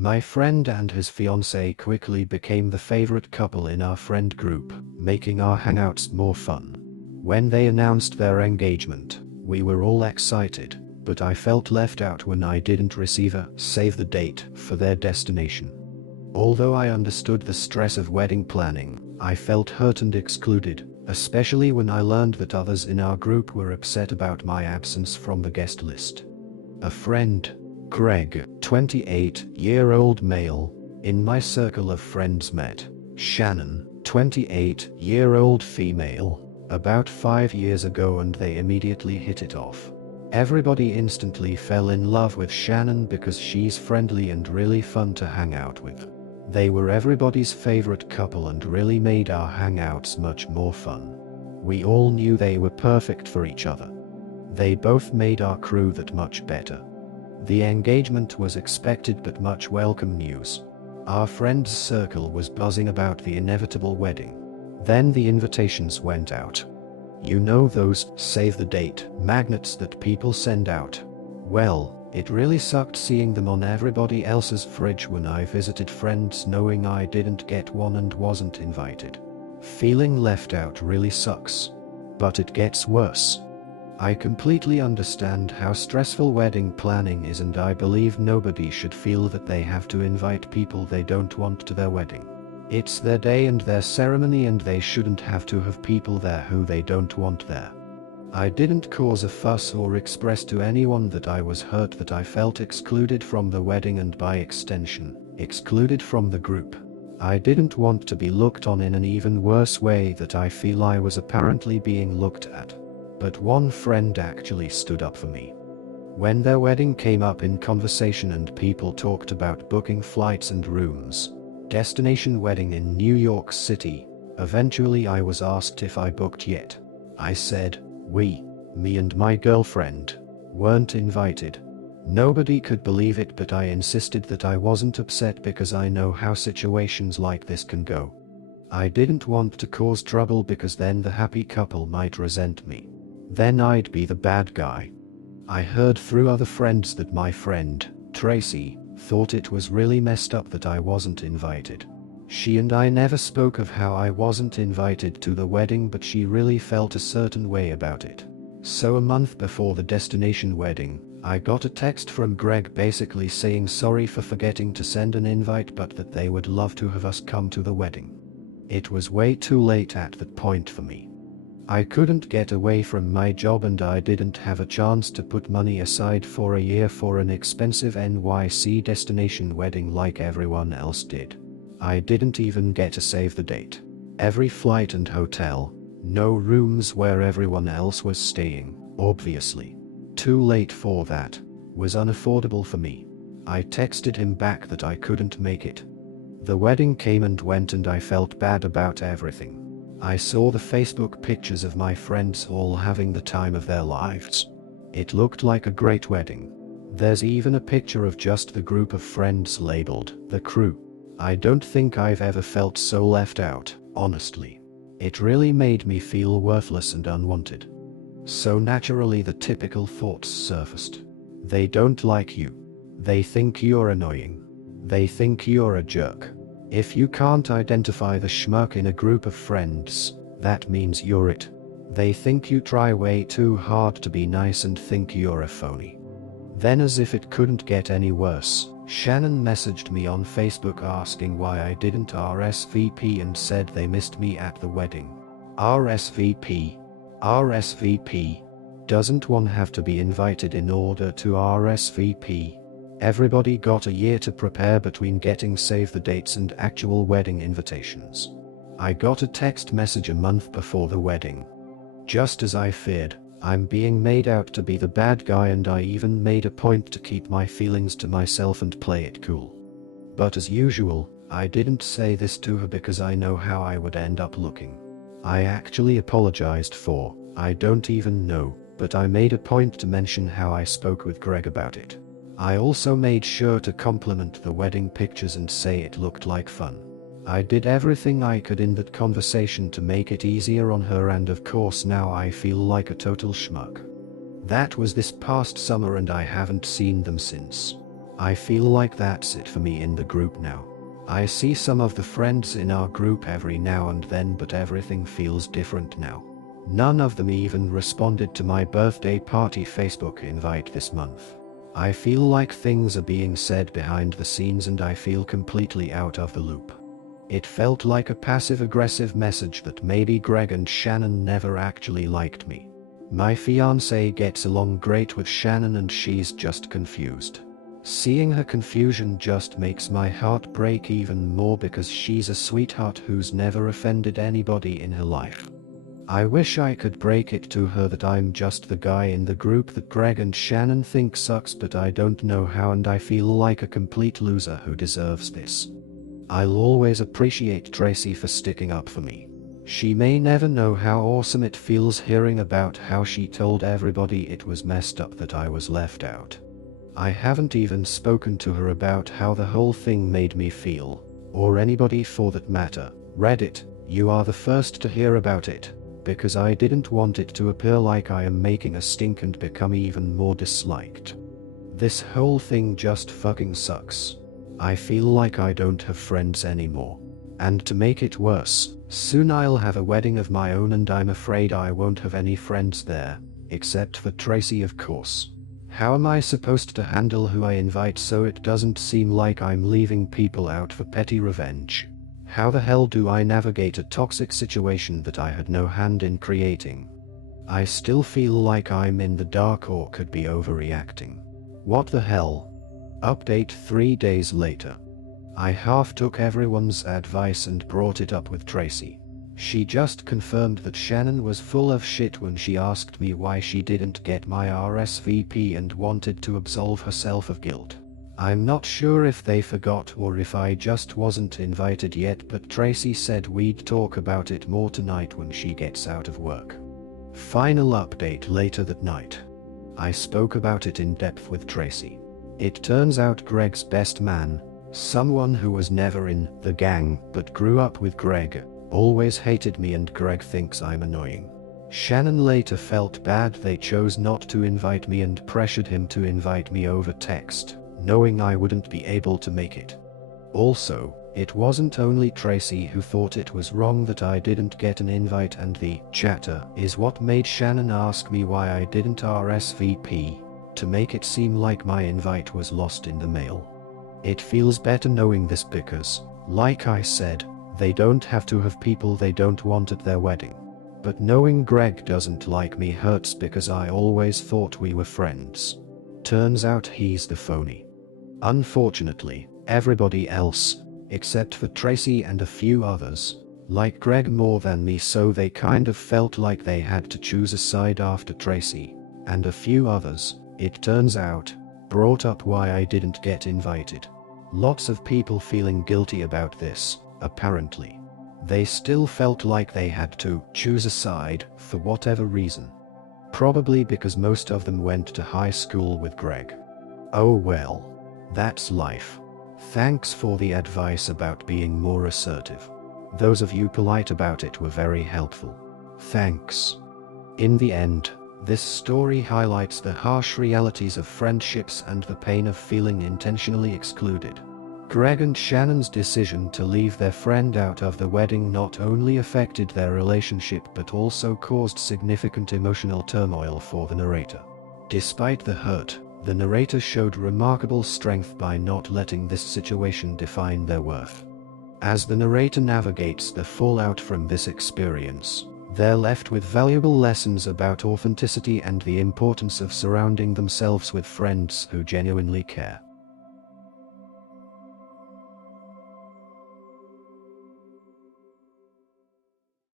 My friend and his fiancée quickly became the favorite couple in our friend group, making our hangouts more fun. When they announced their engagement, we were all excited, but I felt left out when I didn't receive a save the date for their destination. Although I understood the stress of wedding planning, I felt hurt and excluded, especially when I learned that others in our group were upset about my absence from the guest list. A friend, Greg, 28-year-old male, in my circle of friends met Shannon, 28-year-old female, about 5 years ago, and they immediately hit it off. Everybody instantly fell in love with Shannon because she's friendly and really fun to hang out with. They were everybody's favorite couple and really made our hangouts much more fun. We all knew they were perfect for each other. They both made our crew that much better. The engagement was expected but much welcome news. Our friends' circle was buzzing about the inevitable wedding. Then the invitations went out. You know those save the date magnets that people send out? Well, it really sucked seeing them on everybody else's fridge when I visited friends knowing I didn't get one and wasn't invited. Feeling left out really sucks. But it gets worse. I completely understand how stressful wedding planning is, and I believe nobody should feel that they have to invite people they don't want to their wedding. It's their day and their ceremony, and they shouldn't have to have people there who they don't want there. I didn't cause a fuss or express to anyone that I was hurt that I felt excluded from the wedding and by extension, excluded from the group. I didn't want to be looked on in an even worse way that I feel I was apparently being looked at. But one friend actually stood up for me. When their wedding came up in conversation and people talked about booking flights and rooms, destination wedding in New York City, eventually I was asked if I booked yet. I said, me and my girlfriend, weren't invited. Nobody could believe it, but I insisted that I wasn't upset because I know how situations like this can go. I didn't want to cause trouble because then the happy couple might resent me. Then I'd be the bad guy. I heard through other friends that my friend, Tracy, thought it was really messed up that I wasn't invited. She and I never spoke of how I wasn't invited to the wedding, but she really felt a certain way about it. So a month before the destination wedding, I got a text from Greg basically saying sorry for forgetting to send an invite, but that they would love to have us come to the wedding. It was way too late at that point for me. I couldn't get away from my job, and I didn't have a chance to put money aside for a year for an expensive NYC destination wedding like everyone else did. I didn't even get to save the date. Every flight and hotel, no rooms where everyone else was staying, obviously. Too late for that, was unaffordable for me. I texted him back that I couldn't make it. The wedding came and went and I felt bad about everything. I saw the Facebook pictures of my friends all having the time of their lives. It looked like a great wedding. There's even a picture of just the group of friends labeled the crew. I don't think I've ever felt so left out, honestly. It really made me feel worthless and unwanted. So naturally the typical thoughts surfaced. They don't like you. They think you're annoying. They think you're a jerk. If you can't identify the schmuck in a group of friends, that means you're it. They think you try way too hard to be nice and think you're a phony. Then, as if it couldn't get any worse, Shannon messaged me on Facebook asking why I didn't RSVP and said they missed me at the wedding. RSVP. Doesn't one have to be invited in order to RSVP? Everybody got a year to prepare between getting save the dates and actual wedding invitations. I got a text message a month before the wedding. Just as I feared, I'm being made out to be the bad guy, and I even made a point to keep my feelings to myself and play it cool. But as usual, I didn't say this to her because I know how I would end up looking. I actually apologized for, I don't even know, but I made a point to mention how I spoke with Greg about it. I also made sure to compliment the wedding pictures and say it looked like fun. I did everything I could in that conversation to make it easier on her, and of course now I feel like a total schmuck. That was this past summer and I haven't seen them since. I feel like that's it for me in the group now. I see some of the friends in our group every now and then, but everything feels different now. None of them even responded to my birthday party Facebook invite this month. I feel like things are being said behind the scenes and I feel completely out of the loop. It felt like a passive-aggressive message that maybe Greg and Shannon never actually liked me. My fiancée gets along great with Shannon and she's just confused. Seeing her confusion just makes my heart break even more because she's a sweetheart who's never offended anybody in her life. I wish I could break it to her that I'm just the guy in the group that Greg and Shannon think sucks, but I don't know how and I feel like a complete loser who deserves this. I'll always appreciate Tracy for sticking up for me. She may never know how awesome it feels hearing about how she told everybody it was messed up that I was left out. I haven't even spoken to her about how the whole thing made me feel, or anybody for that matter. Reddit, you are the first to hear about it, because I didn't want it to appear like I am making a stink and become even more disliked. This whole thing just fucking sucks. I feel like I don't have friends anymore. And to make it worse, soon I'll have a wedding of my own and I'm afraid I won't have any friends there, except for Tracy of course. How am I supposed to handle who I invite so it doesn't seem like I'm leaving people out for petty revenge? How the hell do I navigate a toxic situation that I had no hand in creating? I still feel like I'm in the dark or could be overreacting. What the hell? Update 3 days later. I half took everyone's advice and brought it up with Tracy. She just confirmed that Shannon was full of shit when she asked me why she didn't get my RSVP and wanted to absolve herself of guilt. I'm not sure if they forgot or if I just wasn't invited yet, but Tracy said we'd talk about it more tonight when she gets out of work. Final update later that night. I spoke about it in depth with Tracy. It turns out Greg's best man, someone who was never in the gang but grew up with Greg, always hated me and Greg thinks I'm annoying. Shannon later felt bad they chose not to invite me and pressured him to invite me over text, knowing I wouldn't be able to make it. Also, it wasn't only Tracy who thought it was wrong that I didn't get an invite, and the chatter is what made Shannon ask me why I didn't RSVP, to make it seem like my invite was lost in the mail. It feels better knowing this because, like I said, they don't have to have people they don't want at their wedding. But knowing Greg doesn't like me hurts because I always thought we were friends. Turns out he's the phony. Unfortunately, everybody else, except for Tracy and a few others, like Greg more than me, so they kind of felt like they had to choose a side after Tracy, and a few others, it turns out, brought up why I didn't get invited. Lots of people feeling guilty about this, apparently. They still felt like they had to choose a side for whatever reason. Probably because most of them went to high school with Greg. Oh well. That's life. Thanks for the advice about being more assertive. Those of you polite about it were very helpful. Thanks. In the end, this story highlights the harsh realities of friendships and the pain of feeling intentionally excluded. Greg and Shannon's decision to leave their friend out of the wedding not only affected their relationship but also caused significant emotional turmoil for the narrator. Despite the hurt, the narrator showed remarkable strength by not letting this situation define their worth. As the narrator navigates the fallout from this experience, they're left with valuable lessons about authenticity and the importance of surrounding themselves with friends who genuinely care.